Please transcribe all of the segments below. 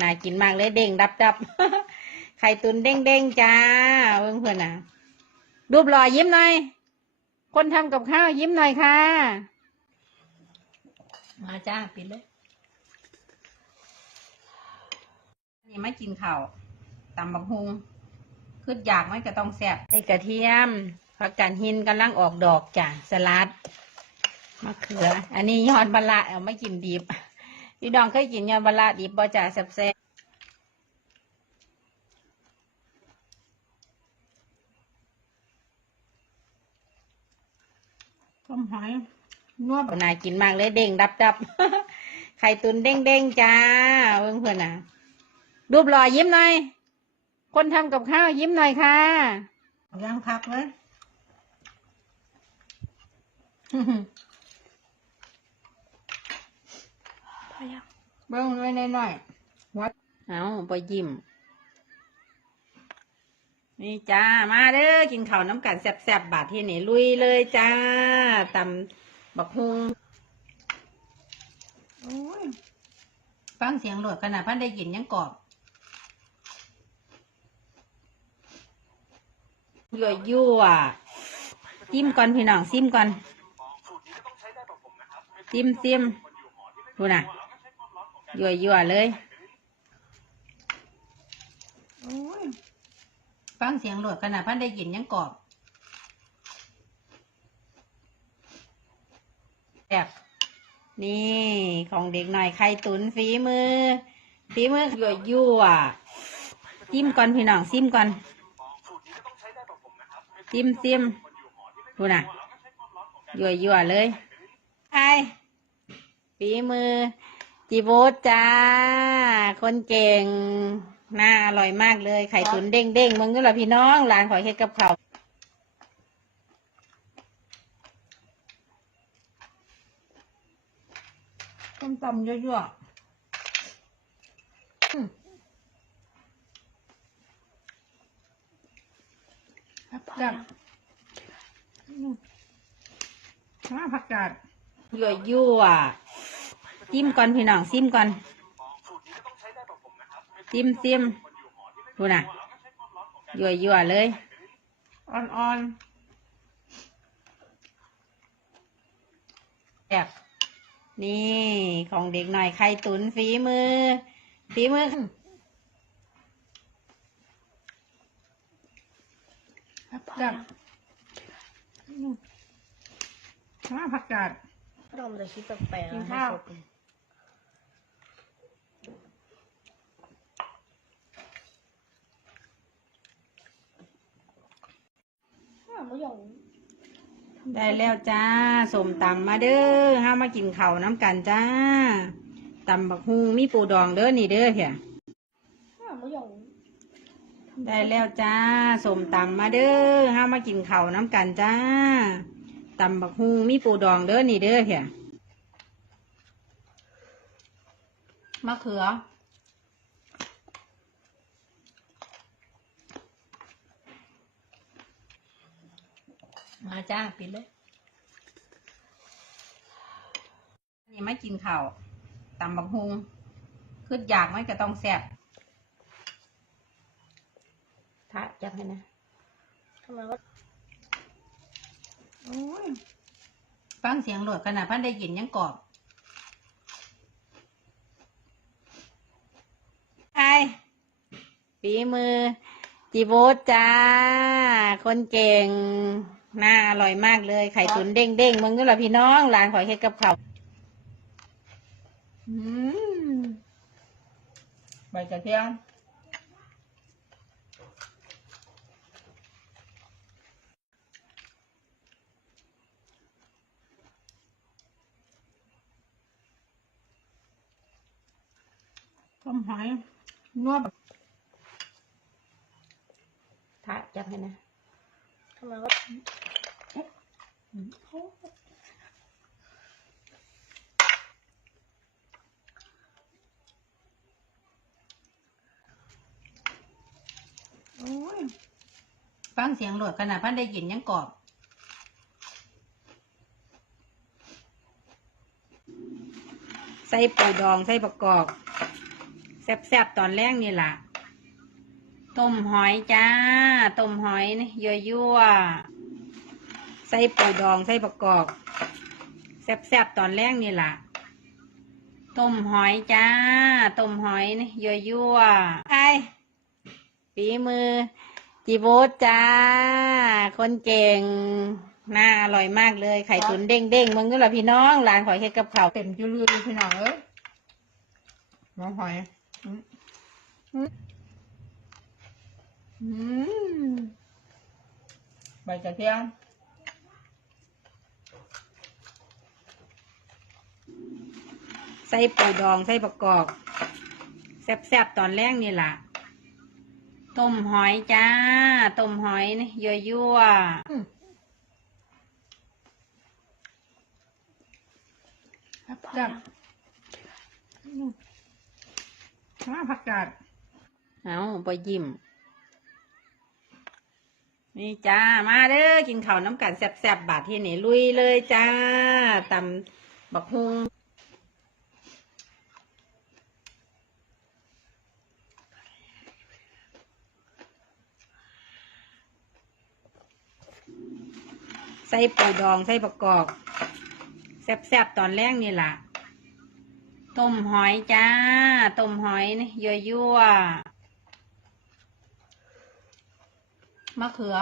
น่ากินมากเลยเด้งดับดับไข่ตุนเด้งเด้งจ้าเพื่อนเพื่อนน่ะรูปหล่อยิ้มหน่อย คนทำกับข้าวยิ้มหน่อยค่ะ มาจ้าปิดเลยนี่ไม่กินข้าวตำบักฮุงคืออยากไหมก็ต้องแซ่บไอ้กระเทียมผักกาดหินกำลังออกดอกจ้ะสลัดมะเขือ อันนี้ยอดบะละเอาไม่กินดิบ พี่ดองเคยกินยอดบะละดิบบ่จ้ะแซ่บๆต้มหอยนวดน่ากินมากเลยเด้งดับดับไข่ตุนเด้งเด้งจ้าเพื่อนเพื่อนน่ะรูปหล่อยิ้มหน่อย คนทำกับข้าวยิ้มหน่อยค่ะยังพักเลย พ อยังเบิ้งไว้หน่อยๆวัดเอาไปยิ้ม นี่จ้า มาเด้อ กินข้าวน้ำกันแซ่บๆ บาทที่นี่ลุยเลยจ้าตำบักฮุงโอ้ยฟังเสียงโหลดขนาดพันได้ยินยังกรอบยั่วยั่วๆจิ้มก่อนพี่น้องซิมก่อนซิมซิมดูนะ ยั่วยั่วๆเลยฟังเสียงโหลดขนาดพันได้ยินยังกรอบแบบนี่ของเด็กหน่อยไข่ตุนฝีมือฝีมือยั่วยั่วจิ้มก่อนพี่น้องซิมก่อนซิมซิมดูนะยั่วยั่วเลยใครฝีมือ จีโบทจ้า คนเก่งน่าอร่อยมากเลย ไข่ตุ๋นเด้งเด้งๆมึงก็เหรอพี่น้องร้านขอยเฮ็ดกับเขาวต้มตำยั่วๆอืมพอจัยับงมาผักกาดยั่วยั่วๆ จิ้มก่อนพี่น้องซิมก่อนซิมซิมดูนะยั่วยั่วๆเลย อ่อนๆแบบนี่ของเด็กหน่อยไข่ตุ๋นฝีมือฝีมือพอจัยับงมาผักกาดเราจะคิดแปลกๆกินให้ข้าว ครบเลย ข้าว ไม่ยอมได้แล้วจ้าสมตำมาเด้อห้ามากินข้าวน้ำกันจ้าตำบักฮุงมีปูดองเด้อนี่เด้อเหี่ยข้าวไม่ยอมได้แล้วจ้าสมตำมาเด้อห้ามากินข้าวน้ำกันจ้าตำบักฮุงมีปูดองเด้อนี่เด้อเหี่ยมะเขือ มาจ้าปิดเลยนี่ไม่กินข้าวตำบักฮุงคืออยากไหมก็ต้องแซ่บถ้าจับให้นะทำไมว่าโอ้ยฟังเสียงโหลดขนาดพันได้ยินยังกรอบไอฝีมือจีโบทจ้า คนเก่ง น่าอร่อยมากเลย ไข่ตุ๋นเด้งเด้งๆมึงก็เหรอพี่น้องร้านขอยเฮ็ดกับเขาวอืมใบกระเทียมต้มหอยนวดถ้าจับให้นะ ทำไมว่าโอ้ยฟังเสียงโหลดขนาดพันได้ยินยังกรอบใส่ปูดองใส่ประกอบแซ่บๆตอนแรกนี่ล่ะ ต้มหอยจ้า ต้มหอยนี่ยั่วใส่ปูดองใส่ประกอบแซ่บๆตอนแรกนี่ล่ะต้มหอยจ้า ต้มหอยนี่ยั่วไอฝีมือจีโบทจ้า คนเก่งน่าอร่อยมากเลยไข่ตุ๋นเด้งๆมึงก็ละพี่น้องร้านขอยเฮ็ดกับข้าเต็มจุลือพี่น้องเอ้ยน้องหอยอ ใบกระเทียมใส่ปูดองใส่ประกอบแซ่บๆตอนแรกนี่ล่ะต้มหอยจ้าต้มหอยนี่ยั่วๆครับจับมาผักกาดเอาไปยิ้ม นี่จ้า มาเด้อกินข้าวน้ำกันแซ่บๆบาทที่นี่ลุยเลยจ้าตำบักฮุงใส่ปูดองใส่ประกอบแซ่บๆตอนแรกนี่แหละต้มหอยจ้า ต้มหอยนี่ยั่วๆ มะเขือ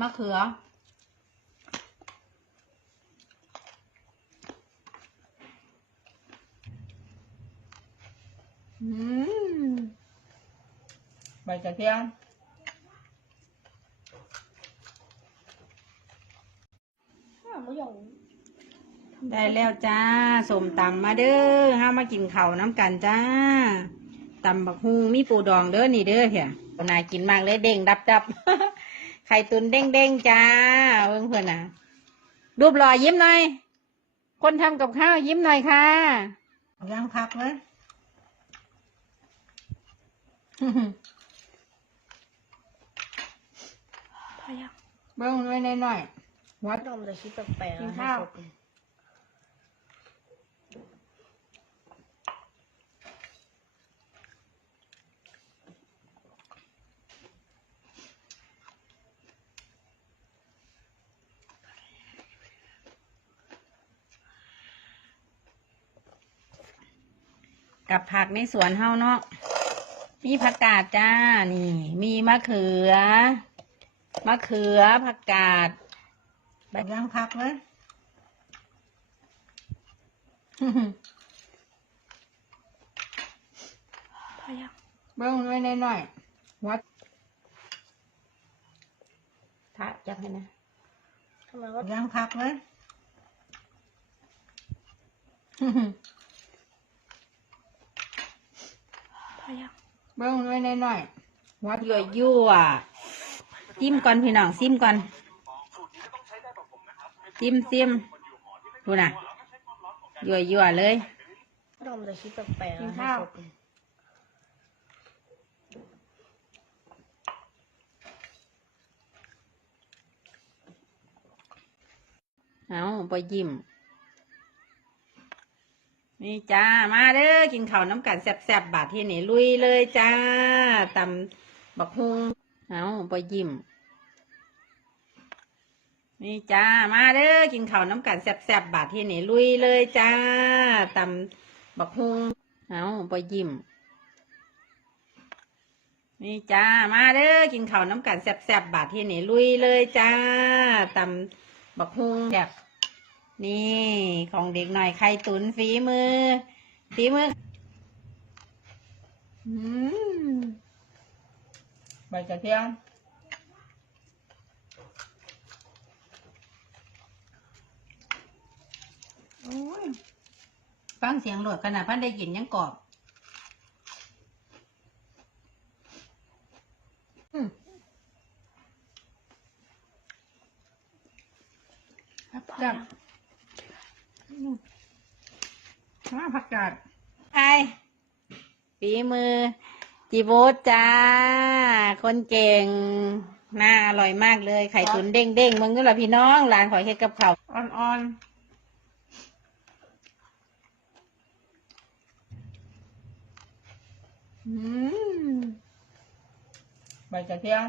มะเขือ อืม ใบกระเทียมข้าวหมูหยอง ได้แล้วจ้าสมตำมาเด้อห้ามากินข้าวน้ำกันจ้าตำบักฮุงมีปูดองเด้อนี่เด้อเหียน่ากินมากเลยเด้งดับดับไข่ตุนเด้งเด้งจ้าเบิ่งเพื่อนนะรูปหล่อยิ้มหน่อย คนทำกับข้าวยิ้มหน่อยค่ะยังพักเลยพอยังเบิ่งไว้หน่อยๆวัดดอมจะคิดแปลกๆกินนะข้าว กับผักในสวนเฮาเนาะมีผักกาดจ้า นี่ มีมะเขือ มะเขือผักกาดใบย่างผักเลยพอยังเบิ้งไว้หน่อยๆวัดถ้าจับให้นะทำไมก็ย่างผักเลย พ อยังเบิ้งไว้หน่อยๆวัดยั่วยั่วๆจิ้มก่อนพี่น้องซิมก่อนซิมซิมดูนะยั่วยั่วๆเลยดอมจะคิดแปลกๆกินนะให้ข้าวครบเอาไปยิ้ม นี่จ้า มาเด้อกินข้าวน้ำกันแซ่บๆบาทที่นี่ลุยเลยจ้าตำบักฮุงเอาไปยิ้มนี่จ้า มาเด้อกินข้าวน้ำกันแซ่บๆบาทที่นี่ลุยเลยจ้าตำบักฮุงเอาไปยิ้มนี่จ้า มาเด้อกินข้าวน้ำกันแซ่บๆบาทที่นี่ลุยเลยจ้าตำบักฮุงแบบ นี่ของเด็กหน่อยไข่ตุนฝีมือ ฝีมือ อืมใบกระเทียมโอ้ยฟังเสียงโหลดขนาดพันได้ยินยังกรอบอืมครับ จับมาผักกาดไอฝีมือ จีโบทจ้า คนเก่งน่าอร่อยมากเลย ไข่ตุ๋นเด้งเด้งๆมึงก็ละพี่น้องร้านขอยเฮ็ดกับข้าวอ่อนๆอืมใบกระเทียม